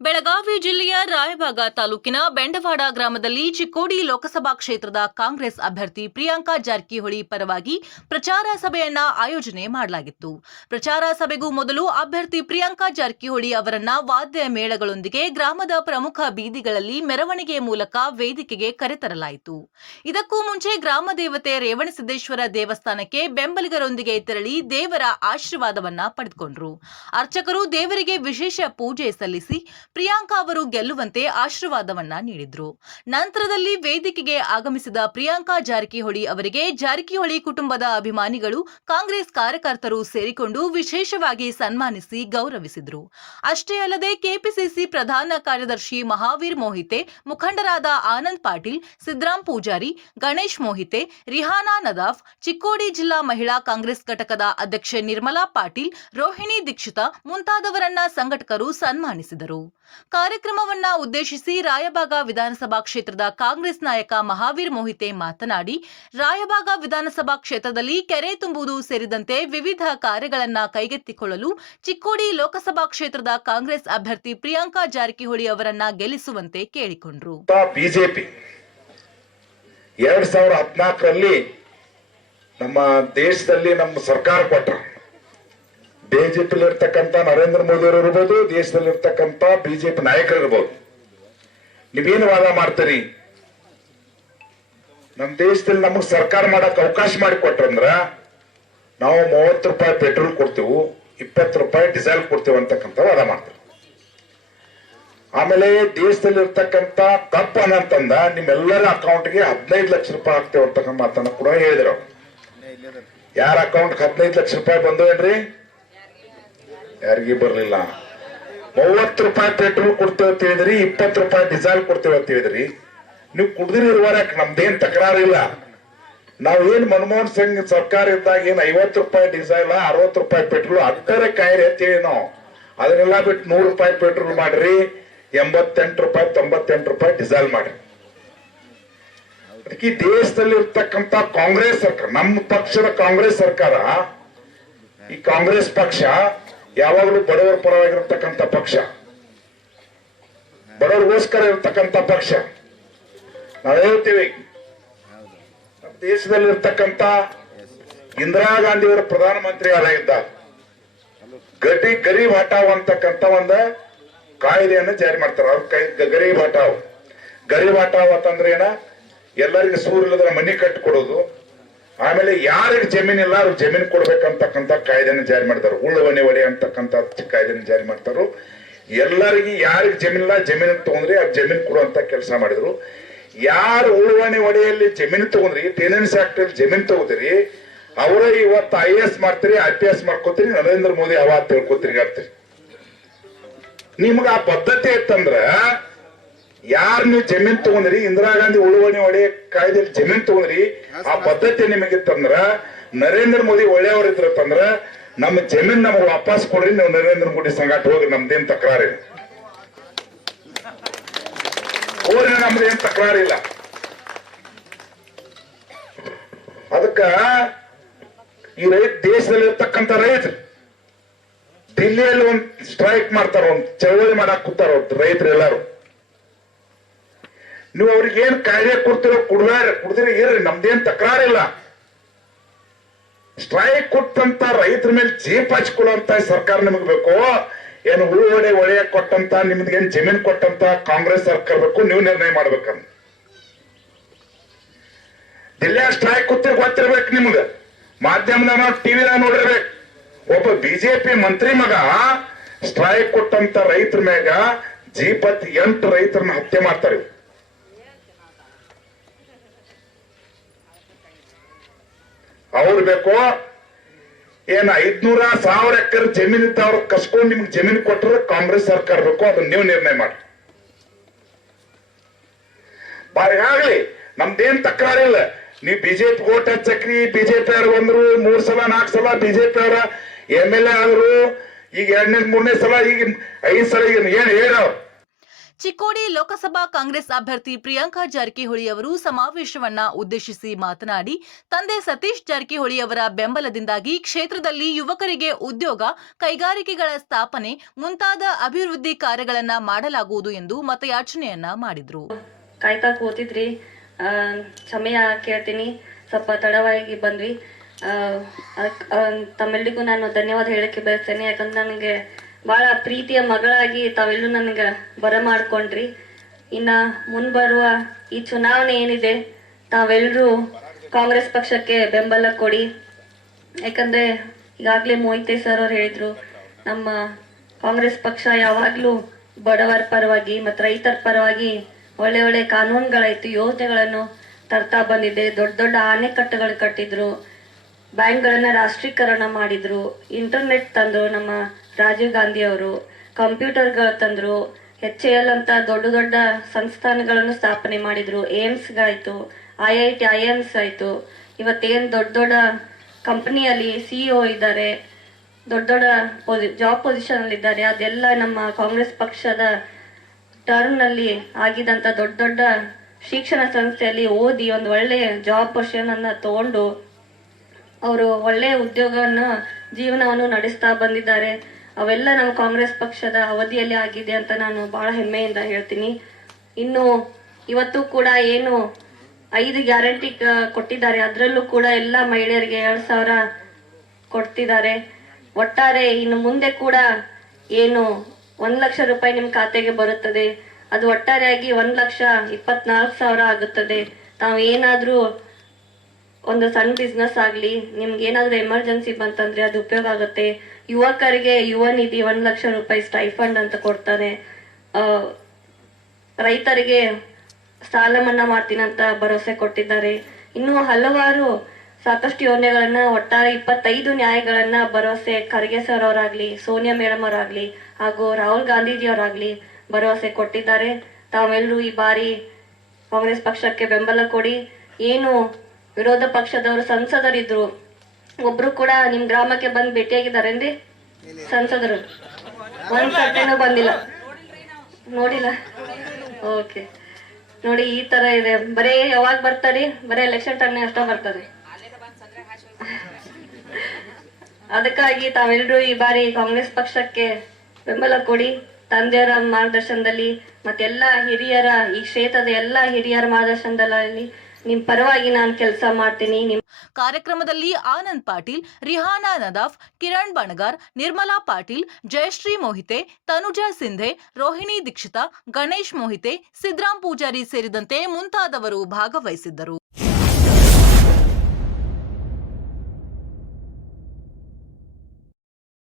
ಬೆಳಗಾವಿ ಜಿಲ್ಲೆಯ ರಾಯಬಾಗ ತಾಲೂಕಿನ ಬೆಂಡವಾಡ ಗ್ರಾಮದಲ್ಲಿ ಚಿಕ್ಕೋಡಿ ಲೋಕಸಭಾ ಕ್ಷೇತ್ರದ ಕಾಂಗ್ರೆಸ್ ಅಭ್ಯರ್ಥಿ ಪ್ರಿಯಾಂಕಾ ಜಾರಕಿಹೊಳಿ ಪರವಾಗಿ ಪ್ರಚಾರ ಸಭೆಯನ್ನ ಆಯೋಜನೆ ಮಾಡಲಾಗಿತ್ತು. ಪ್ರಚಾರ ಸಭೆಗೂ ಮೊದಲು ಅಭ್ಯರ್ಥಿ ಪ್ರಿಯಾಂಕಾ ಜಾರಕಿಹೊಳಿ ಅವರನ್ನ ವಾದ್ಯ ಮೇಳಗಳೊಂದಿಗೆ ಗ್ರಾಮದ ಪ್ರಮುಖ ಬೀದಿಗಳಲ್ಲಿ ಮೆರವಣಿಗೆ ಮೂಲಕ ವೇದಿಕೆಗೆ ಕರೆತರಲಾಯಿತು. ಇದಕ್ಕೂ ಮುಂಚೆ ಗ್ರಾಮ ದೇವತೆ ರೇವಣಸಿದ್ದೇಶ್ವರ ದೇವಸ್ಥಾನಕ್ಕೆ ಬೆಂಬಲಿಗರೊಂದಿಗೆ ತೆರಳಿ ದೇವರ ಆಶೀರ್ವಾದವನ್ನ ಪಡೆದುಕೊಂಡರು. ಅರ್ಚಕರು ದೇವರಿಗೆ ವಿಶೇಷ ಪೂಜೆ ಸಲ್ಲಿಸಿ ಪ್ರಿಯಾಂಕಾ ಅವರು ಗೆಲ್ಲುವಂತೆ ಆಶೀರ್ವಾದವನ್ನ ನೀಡಿದ್ರು. ನಂತರದಲ್ಲಿ ವೇದಿಕೆಗೆ ಆಗಮಿಸಿದ ಪ್ರಿಯಾಂಕಾ ಜಾರಕಿಹೊಳಿ ಅವರಿಗೆ ಜಾರಕಿಹೊಳಿ ಕುಟುಂಬದ ಅಭಿಮಾನಿಗಳು, ಕಾಂಗ್ರೆಸ್ ಕಾರ್ಯಕರ್ತರು ಸೇರಿಕೊಂಡು ವಿಶೇಷವಾಗಿ ಸನ್ಮಾನಿಸಿ ಗೌರವಿಸಿದ್ರು. ಅಷ್ಟೇ ಅಲ್ಲದೆ ಕೆಪಿಸಿಸಿ ಪ್ರಧಾನ ಕಾರ್ಯದರ್ಶಿ ಮಹಾವೀರ್ ಮೋಹಿತೆ, ಮುಖಂಡರಾದ ಆನಂದ್ ಪಾಟೀಲ್ ಸಿದ್ದರಾಮ್ ಪೂಜಾರಿ, ಗಣೇಶ್ ಮೋಹಿತೆ, ರಿಹಾನಾ ನದಾಫ್, ಚಿಕ್ಕೋಡಿ ಜಿಲ್ಲಾ ಮಹಿಳಾ ಕಾಂಗ್ರೆಸ್ ಘಟಕದ ಅಧ್ಯಕ್ಷೆ ನಿರ್ಮಲಾ ಪಾಟೀಲ್, ರೋಹಿಣಿ ದೀಕ್ಷಿತ ಮುಂತಾದವರನ್ನ ಸಂಘಟಕರು ಸನ್ಮಾನಿಸಿದರು. ಕಾರ್ಯಕ್ರಮವನ್ನ ಉದ್ದೇಶಿಸಿ ರಾಯಬಾಗ ವಿಧಾನಸಭಾ ಕ್ಷೇತ್ರದ ಕಾಂಗ್ರೆಸ್ ನಾಯಕ ಮಹಾವೀರ್ ಮೋಹಿತೆ ಮಾತನಾಡಿ ರಾಯಬಾಗ ವಿಧಾನಸಭಾ ಕ್ಷೇತ್ರದಲ್ಲಿ ಕೆರೆ ತುಂಬುವುದು ಸೇರಿದಂತೆ ವಿವಿಧ ಕಾರ್ಯಗಳನ್ನು ಕೈಗೆತ್ತಿಕೊಳ್ಳಲು ಚಿಕ್ಕೋಡಿ ಲೋಕಸಭಾ ಕ್ಷೇತ್ರದ ಕಾಂಗ್ರೆಸ್ ಅಭ್ಯರ್ಥಿ ಪ್ರಿಯಾಂಕಾ ಜಾರಕಿಹೊಳಿ ಅವರನ್ನ ಗೆಲ್ಲಿಸುವಂತೆ ಕೇಳಿಕೊಂಡ್ರು. ಬಿಜೆಪಿ ಎರಡ್ ಸಾವಿರದ ಹದಿನಾಲ್ಕರಲ್ಲಿ ನಮ್ಮ ದೇಶದಲ್ಲಿ ನಮ್ಮ ಸರ್ಕಾರ ಕೊಟ್ರ. ಬಿಜೆಪಿ ಇರ್ತಕ್ಕಂಥ ನರೇಂದ್ರ ಮೋದಿ ಅವರು ಇರ್ಬೋದು ದೇಶದಲ್ಲಿ ಇರ್ತಕ್ಕಂಥ ಬಿಜೆಪಿ ನಾಯಕರು ಇರ್ಬೋದು. ನೀವೇನು ವಾದ ಮಾಡ್ತೀರಿ? ನಮ್ಮ ದೇಶದಲ್ಲಿ ನಮಗ್ ಸರ್ಕಾರ ಮಾಡಕ್ ಅವಕಾಶ ಮಾಡಿ ಕೊಟ್ರಂದ್ರ ನಾವು ಮೂವತ್ತು ರೂಪಾಯಿ ಪೆಟ್ರೋಲ್ ಕೊಡ್ತೀವಿ, ಇಪ್ಪತ್ತು ರೂಪಾಯಿ ಡೀಸೆಲ್ ಕೊಡ್ತೀವಿ ಅಂತಕ್ಕಂಥ ವಾದ ಮಾಡ್ತಾರೆ. ಆಮೇಲೆ ದೇಶದಲ್ಲಿ ಇರ್ತಕ್ಕಂಥ ಕಪ್ ಅಂತಂದ ನಿಮ್ಮೆಲ್ಲರ ಅಕೌಂಟ್ಗೆ ಹದಿನೈದು ಲಕ್ಷ ರೂಪಾಯಿ ಹಾಕ್ತೇವೆ ಅಂತಕ್ಕಂಥ ಮಾತನ್ನ ಕೂಡ ಹೇಳಿದ್ರು ಯಾರ ಅಕೌಂಟ್ ಹದಿನೈದು ಲಕ್ಷ ರೂಪಾಯಿ ಬಂದು ಏನ್ರಿ? ಯಾರಿಗೂ ಬರಲಿಲ್ಲ. ಮೂವತ್ತು ರೂಪಾಯಿ ಪೆಟ್ರೋಲ್ ಕೊಡ್ತೇವೆ ಅಂತ ಹೇಳಿದ್ರಿ, ಇಪ್ಪತ್ತು ರೂಪಾಯಿ ಡಿಸೈಲ್ ಕೊಡ್ತೇವೆ ಅಂತ ಹೇಳಿದ್ರಿ. ನೀವು ಕುಡ್ದಿರಿ ಇರುವರಕ್ ನಮ್ದೇನ್ ತಕರಾರಿಲ್ಲ ನಾವು ಏನ್ ಮನಮೋಹನ್ ಸಿಂಗ್ ಸರ್ಕಾರ ಇದ್ದಾಗ ಏನ್ ಐವತ್ತು ರೂಪಾಯಿ ಡೀಸೆಲ್, ಅರವತ್ತು ರೂಪಾಯಿ ಪೆಟ್ರೋಲ್ ಅಟ್ಟರೆ ಕಾಯಿರಿ ಅಂತೇಳಿ ನಾವು. ಅದನ್ನೆಲ್ಲ ಬಿಟ್ಟು ನೂರು ರೂಪಾಯಿ ಪೆಟ್ರೋಲ್ ಮಾಡ್ರಿ, ಎಂಬತ್ತೆಂಟು ರೂಪಾಯಿ, ತೊಂಬತ್ತೆಂಟು ರೂಪಾಯಿ ಡಿಸೈಲ್ ಮಾಡ್ರಿ. ಅದಕ್ಕೆ ದೇಶದಲ್ಲಿ ಇರ್ತಕ್ಕಂತ ಕಾಂಗ್ರೆಸ್ ಸರ್ಕಾರ, ನಮ್ಮ ಪಕ್ಷದ ಕಾಂಗ್ರೆಸ್ ಸರ್ಕಾರ, ಈ ಕಾಂಗ್ರೆಸ್ ಪಕ್ಷ ಯಾವಾಗಲೂ ಬಡವರ ಪರವಾಗಿರತಕ್ಕಂಥ ಪಕ್ಷ. ಬಡವರಿಗೋಸ್ಕರ ಇರತಕ್ಕಂಥ ಪಕ್ಷ. ನಾವು ಹೇಳ್ತೀವಿ, ನಮ್ಮ ದೇಶದಲ್ಲಿ ಇರ್ತಕ್ಕಂಥ ಇಂದಿರಾ ಅವರು ಪ್ರಧಾನಮಂತ್ರಿ ಆಗಿದ್ದಾಗ ಗಟಿ ಗರೀಬ್ ಹಟಾವ್ ಅಂತಕ್ಕಂಥ ಒಂದು ಕಾಯ್ದೆಯನ್ನು ಜಾರಿ ಮಾಡ್ತಾರೆ. ಅವ್ರ ಕೈ ಗರೀಬ್ ಹಟಾವ್. ಗರೀಬ್ ಹಟಾವ್ ಅಂತಂದ್ರೆ ಏನ? ಎಲ್ಲರಿಗೂ ಸೂರ್ಯದ ಮನಿ ಕಟ್ಟಿ ಕೊಡೋದು ಆಮೇಲೆ ಯಾರಿಗೆ ಜಮೀನಿಲ್ಲ ಅವ್ರಿಗೆ ಜಮೀನು ಕೊಡ್ಬೇಕಂತಕ್ಕಂಥ ಕಾಯ್ದೆನ ಜಾರಿ ಮಾಡ್ತಾರೆ. ಉಳ್ಳವಣೆ ಒಡೆ ಅಂತಕ್ಕಂಥ ಕಾಯ್ದೆನ ಜಾರಿ ಮಾಡ್ತಾರು. ಎಲ್ಲರಿಗೆ ಯಾರಿಗೆ ಜಮೀನಿಲ್ಲ ಜಮೀನು ತಗೊಂಡ್ರಿ ಆ ಜಮೀನು ಕೊಡುವಂತ ಕೆಲಸ ಮಾಡಿದ್ರು. ಯಾರು ಉಳುವಣೆ ಒಡೆಯಲ್ಲಿ ಜಮೀನು ತಗೊಂಡ್ರಿ ಟೆನೆನ್ಸ್ ಆಕ್ಟ್ ಅಲ್ಲಿ ಜಮೀನು ತಗೋದ್ರಿ ಅವರ ಇವತ್ತು ಐ ಎಸ್ ಮಾಡ್ತೀರಿ ಐ ಪಿ ಎಸ್ ಮಾಡ್ಕೋತೀರಿ, ನರೇಂದ್ರ ಮೋದಿ ಅವ ತಿಳ್ಕೊತೀರಿ ಆಗ್ತೀರಿ ನಿಮ್ಗ ಆ ಪದ್ಧತಿ ಇತ್ತಂದ್ರ ಯಾರು ನೀವು ಜಮೀನ್ ತಗೊಂಡ್ರಿ? ಇಂದಿರಾ ಗಾಂಧಿ ಉಳುವಣಿ ಒಡೆ ಕಾಯ್ದೆಯಲ್ಲಿ ಜಮೀನ್ ತಗೊಂಡ್ರಿ. ಆ ಪದ್ಧತಿ ನಿಮಗಿತ್ತಂದ್ರ ನರೇಂದ್ರ ಮೋದಿ ಒಳ್ಳೆಯವ್ರ ಇದ್ರತ್ತಂದ್ರ ನಮ್ಮ ಜಮೀನ್ ನಮಗೆ ವಾಪಸ್ ಕೊಡ್ರಿ ನೀವು ನರೇಂದ್ರ ಮೋದಿ ಸಂಗಾಟ ಹೋಗಿ ನಮ್ದೇನ್ ತಕರಾರಿಲ್ಲ. ಹೋದ್ರೆ ನಮ್ದೇನ್ ತಕರಾರಿಲ್ಲ. ಅದಕ್ಕ ಈ ರೈತ ದೇಶದಲ್ಲಿ ಇರ್ತಕ್ಕಂತ ರೈತರು ದಿಲ್ಲಿಯಲ್ಲಿ ಒಂದ್ ಸ್ಟ್ರೈಕ್ ಮಾಡ್ತಾರ ಒಂದ್ ಚಳವಳಿ ಮಾಡಕ್ ಕೂತಾರ ರೈತರು ಎಲ್ಲಾರು ನೀವು ಅವ್ರಿಗೆ ಏನ್ ಕಾಯ್ದೆ ಕೊಡ್ತಿರೋ ಕುಡ್ದಾರ ಕುಡ್ದಿರ, ಇರ್ರಿ, ನಮ್ದೇನ್ ತಕರಾರಿಲ್ಲ. ಸ್ಟ್ರೈಕ್ ಕೊಟ್ಟಂತ ರೈತರ ಮೇಲೆ ಜೀಪ್ ಹಚ್ಕೊಳ್ಳುವಂತ ಸರ್ಕಾರ ನಿಮಗ್ ಬೇಕು, ಏನು ಉಳುವಡೆ ಒಳೆಯ ಕೊಟ್ಟಂತ, ನಿಮ್ಗೆ ಏನ್ ಜಮೀನ್ ಕೊಟ್ಟಂತ ಕಾಂಗ್ರೆಸ್ ಸರ್ಕಾರ ಬೇಕು, ನೀವು ನಿರ್ಣಯ ಮಾಡ್ಬೇಕಂತ ಜಿಲ್ಲೆ ಸ್ಟ್ರೈಕ್ ಕೂತಿರ್ ಗೊತ್ತಿರ್ಬೇಕು ನಿಮ್ಗ. ಮಾಧ್ಯಮದಾಗ ನಾವು ಟಿವಿದಾಗ ನೋಡಿರ್ಬೇಕು. ಒಬ್ಬ ಬಿಜೆಪಿ ಮಂತ್ರಿ ಮಗ ಸ್ಟ್ರೈಕ್ ಕೊಟ್ಟಂತ ರೈತರ ಮ್ಯಾಗ ಜೀಪತ್ ಎಂಟು ರೈತರನ್ನ ಹತ್ಯೆ ಮಾಡ್ತಾರೆ. ಅವ್ರು ಬೇಕೋ? ಏನ ಐದ್ನೂರ ಸಾವಿರ ಎಕರೆ ಜಮೀನ್ ಇತ್ತು ಅವ್ರ ಕಸ್ಕೊಂಡ್ ನಿಮ್ಗೆ ಜಮೀನ್ ಕೊಟ್ಟರೆ ಕಾಂಗ್ರೆಸ್ ಸರ್ಕಾರ ಬೇಕು, ಅದನ್ನ ನೀವು ನಿರ್ಣಯ ಮಾಡಿ. ಬಾರಿಗಾಗ್ಲಿ ನಮ್ದೇನ್ ತಕರಾರಿಲ್ಲ ನೀವು ಬಿಜೆಪಿ ಓಟ್ ಹಚ್ಚಕ್ರಿ, ಬಿಜೆಪಿ ಅವ್ರು ಬಂದ್ರು, ಮೂರ್ ಸಲ, ನಾಲ್ಕು ಸಲ ಬಿಜೆಪಿ ಅವರ, ಎಂ ಎಲ್ ಎ ಆದ್ರು, ಈಗ ಎರಡನೇ ಮೂರನೇ ಸಲ, ಈಗ ಐದ್ ಸಲ ಈಗ ಏನ್ ಹೇಳವ್ರು ಚಿಕ್ಕೋಡಿ ಲೋಕಸಭಾ ಕಾಂಗ್ರೆಸ್ ಅಭ್ಯರ್ಥಿ ಪ್ರಿಯಾಂಕಾ ಜಾರಕಿಹೊಳಿ ಅವರು ಸಮಾವೇಶವನ್ನ ಉದ್ದೇಶಿಸಿ ಮಾತನಾಡಿ, ತಂದೆ ಸತೀಶ್ ಜಾರಕಿಹೊಳಿ ಅವರ ಬೆಂಬಲದಿಂದಾಗಿ ಕ್ಷೇತ್ರದಲ್ಲಿ ಯುವಕರಿಗೆ ಉದ್ಯೋಗ, ಕೈಗಾರಿಕೆಗಳ ಸ್ಥಾಪನೆ ಮುಂತಾದ ಅಭಿವೃದ್ಧಿ ಕಾರ್ಯಗಳನ್ನ ಮಾಡಲಾಗುವುದು ಎಂದು ಮತಯಾಚನೆಯನ್ನ ಮಾಡಿದ್ರು. ಕಾಯ್ತಾ ಕೂತಿದ್ರಿ ಸಮಯ ಕೇಳ್ತೀನಿ. ಸ್ವಲ್ಪ ತಡವಾಗಿ ಬಂದ್ವಿ. ತಮ್ಮೆಲ್ರಿಗೂ ನಾನು ಧನ್ಯವಾದ ಹೇಳಕ್ಕೆ ಬಯಸ್ತೇನೆ. ಯಾಕಂದ್ರೆ ನನಗೆ ಭಾಳ ಪ್ರೀತಿಯ ಮಗಳಾಗಿ ತಾವೆಲ್ಲೂ ನನಗೆ ಬರಮಾಡ್ಕೊಂಡ್ರಿ. ಇನ್ನ ಮುಂಬರುವ ಈ ಚುನಾವಣೆ ಏನಿದೆ, ತಾವೆಲ್ಲರೂ ಕಾಂಗ್ರೆಸ್ ಪಕ್ಷಕ್ಕೆ ಬೆಂಬಲ ಕೊಡಿ. ಯಾಕಂದ್ರೆ ಈಗಾಗಲೇ ಮೋಹಿತೆ ಸರ್ ಅವ್ರು ಹೇಳಿದ್ರು, ನಮ್ಮ ಕಾಂಗ್ರೆಸ್ ಪಕ್ಷ ಯಾವಾಗ್ಲೂ ಬಡವರ ಪರವಾಗಿ ಮತ್ತು ರೈತರ ಪರವಾಗಿ ಒಳ್ಳೆ ಒಳ್ಳೆ ಕಾನೂನುಗಳಾಯ್ತು, ಯೋಜನೆಗಳನ್ನು ತರ್ತಾ ಬಂದಿದೆ. ದೊಡ್ಡ ದೊಡ್ಡ ಆಣೆಕಟ್ಟುಗಳು ಕಟ್ಟಿದ್ರು. ಬ್ಯಾಂಕ್ಗಳನ್ನ ರಾಷ್ಟ್ರೀಕರಣ ಮಾಡಿದ್ರು. ಇಂಟರ್ನೆಟ್ ತಂದ್ರು ನಮ್ಮ ರಾಜೀವ್ ಗಾಂಧಿ ಅವರು ಕಂಪ್ಯೂಟರ್ಗಳು ತಂದ್ರು, ಎಚ್ ಎ ಎಲ್ ಅಂತ ದೊಡ್ಡ ದೊಡ್ಡ ಸಂಸ್ಥಾನಗಳನ್ನು ಸ್ಥಾಪನೆ ಮಾಡಿದ್ರು, ಏಮ್ಸ್ಗಾಯಿತು, I I T, I Ms ಆಯ್ತು ಇವತ್ತೇನು ದೊಡ್ಡ ದೊಡ್ಡ ಕಂಪ್ನಿಯಲ್ಲಿ ಸಿ ಇ ಒ ಇದ್ದಾರೆ, ದೊಡ್ಡ ದೊಡ್ಡ ಪೊಸಿ, ಜಾಬ್ ಪೊಸಿಷನ್ ಅಲ್ಲಿ ಇದ್ದಾರೆ ಅದೆಲ್ಲ ನಮ್ಮ ಕಾಂಗ್ರೆಸ್ ಪಕ್ಷದ ಟರ್ಮ್ನಲ್ಲಿ ನಲ್ಲಿ ಆಗಿದಂತ ದೊಡ್ಡ ದೊಡ್ಡ ಶಿಕ್ಷಣ ಸಂಸ್ಥೆಯಲ್ಲಿ ಓದಿ ಒಂದು ಒಳ್ಳೆ ಜಾಬ್ ಪೊಸಿಷನ್ ಅನ್ನ ತಗೊಂಡು, ಅವರು ಒಳ್ಳೆಯ ಉದ್ಯೋಗವನ್ನು ಜೀವನವನ್ನು ನಡೆಸ್ತಾ ಬಂದಿದ್ದಾರೆ. ಅವೆಲ್ಲ ನಮ್ಮ ಕಾಂಗ್ರೆಸ್ ಪಕ್ಷದ ಅವಧಿಯಲ್ಲಿ ಆಗಿದೆ ಅಂತ ನಾನು ಬಹಳ ಹೆಮ್ಮೆಯಿಂದ ಹೇಳ್ತೀನಿ. ಇನ್ನು ಇವತ್ತು ಕೂಡ ಏನು ಐದು ಗ್ಯಾರಂಟಿ ಕೊಟ್ಟಿದ್ದಾರೆ. ಅದರಲ್ಲೂ ಕೂಡ ಎಲ್ಲ ಮಹಿಳೆಯರಿಗೆ ಎರಡು ಸಾವಿರ ಕೊಡ್ತಿದ್ದಾರೆ. ಒಟ್ಟಾರೆ ಇನ್ನು ಮುಂದೆ ಕೂಡ ಏನು ಒಂದು ಲಕ್ಷ ರೂಪಾಯಿ ನಿಮ್ಮ ಖಾತೆಗೆ ಬರುತ್ತದೆ. ಅದು ಒಟ್ಟಾರೆಯಾಗಿ ಒಂದು ಲಕ್ಷ ಇಪ್ಪತ್ನಾಲ್ಕು ಸಾವಿರ ಆಗುತ್ತದೆ. ತಾವು ಏನಾದರೂ ಒಂದು ಸಣ್ಣ ಬಿಸ್ನೆಸ್ ಆಗಲಿ, ನಿಮ್ಗೆ ಏನಾದರೂ ಎಮರ್ಜೆನ್ಸಿ ಬಂತಂದರೆ ಅದು ಉಪಯೋಗ ಆಗುತ್ತೆ. ಯುವಕರಿಗೆ ಯುವ ನಿಧಿ ಒಂದ್ ಲಕ್ಷ ರೂಪಾಯಿ ಸ್ಟೈಫಂಡ್ ಅಂತ ಕೊಡ್ತಾನೆ. ರೈತರಿಗೆ ಸಾಲ ಮನ್ನಾ ಮಾಡ್ತೀನಂತ ಭರವಸೆ ಕೊಟ್ಟಿದ್ದಾರೆ. ಇನ್ನು ಹಲವಾರು ಸಾಕಷ್ಟು ಯೋಜನೆಗಳನ್ನ ಒಟ್ಟಾರೆ ಇಪ್ಪತ್ತೈದು ನ್ಯಾಯಗಳನ್ನ ಭರವಸೆ ಖರ್ಗೆ ಸರ್ ಅವರಾಗ್ಲಿ ಸೋನಿಯಾ ಮೇಡಮ್ ಅವರಾಗ್ಲಿ ಹಾಗೂ ರಾಹುಲ್ ಗಾಂಧೀಜಿ ಅವರಾಗ್ಲಿ ಭರವಸೆ ಕೊಟ್ಟಿದ್ದಾರೆ. ತಾವೆಲ್ಲರೂ ಈ ಬಾರಿ ಕಾಂಗ್ರೆಸ್ ಪಕ್ಷಕ್ಕೆ ಬೆಂಬಲ ಕೊಡಿ. ಏನು ವಿರೋಧ ಪಕ್ಷದವರು ಸಂಸದರಿದ್ರು ಒಬ್ರು ಕೂಡ ನಿಮ್ ಗ್ರಾಮಕ್ಕೆ ಬಂದ್ ಭೇಟಿಯಾಗಿದ್ದಾರೇನ್ರಿ ಸಂಸದರು. ಒಂದ್ ಸರ್ತಿನೂ ಬಂದಿಲ್ಲ. ನೋಡಿಲ್ಲ. ಓಕೆ. ನೋಡಿ, ಈ ತರ ಇದೆ. ಬರೇ ಯಾವಾಗ ಬರ್ತಾರಿ? ಬರೇ ಎಲೆಕ್ಷನ್ ಟೈಮ್ ಅಷ್ಟ ಬರ್ತಾರಿ. ಅದಕ್ಕಾಗಿ ತಾವೆಲ್ಲರೂ ಈ ಬಾರಿ ಕಾಂಗ್ರೆಸ್ ಪಕ್ಷಕ್ಕೆ ಬೆಂಬಲ ಕೊಡಿ. ತಂದೆಯವರ ಮಾರ್ಗದರ್ಶನದಲ್ಲಿ ಮತ್ತೆಲ್ಲ ಹಿರಿಯರ, ಈ ಕ್ಷೇತ್ರದ ಎಲ್ಲ ಹಿರಿಯರ ಮಾರ್ಗದರ್ಶನದಲ್ಲಿ ನಿಮ್ ಪರವಾಗಿ ನಾನು ಕೆಲಸ ಮಾಡ್ತೀನಿ, ನಿಮ್ ಕಾರ್ಯಕ್ರಮದಲ್ಲಿ ಆನಂದ್ ಪಾಟೀಲ್, ರಿಹಾನಾ ನದಾಫ್, ಕಿರಣ್ ಬಣಗಾರ್, ನಿರ್ಮಲಾ ಪಾಟೀಲ್, ಜಯಶ್ರೀ ಮೋಹಿತೆ, ತನುಜಾ ಸಿಂಧೆ, ರೋಹಿಣಿ ದೀಕ್ಷಿತ, ಗಣೇಶ್ ಮೋಹಿತೆ, ಸಿದ್ರಾಮ್ ಪೂಜಾರಿ ಸೇರಿದಂತೆ ಮುಂತಾದವರು ಭಾಗವಹಿಸಿದ್ದರು.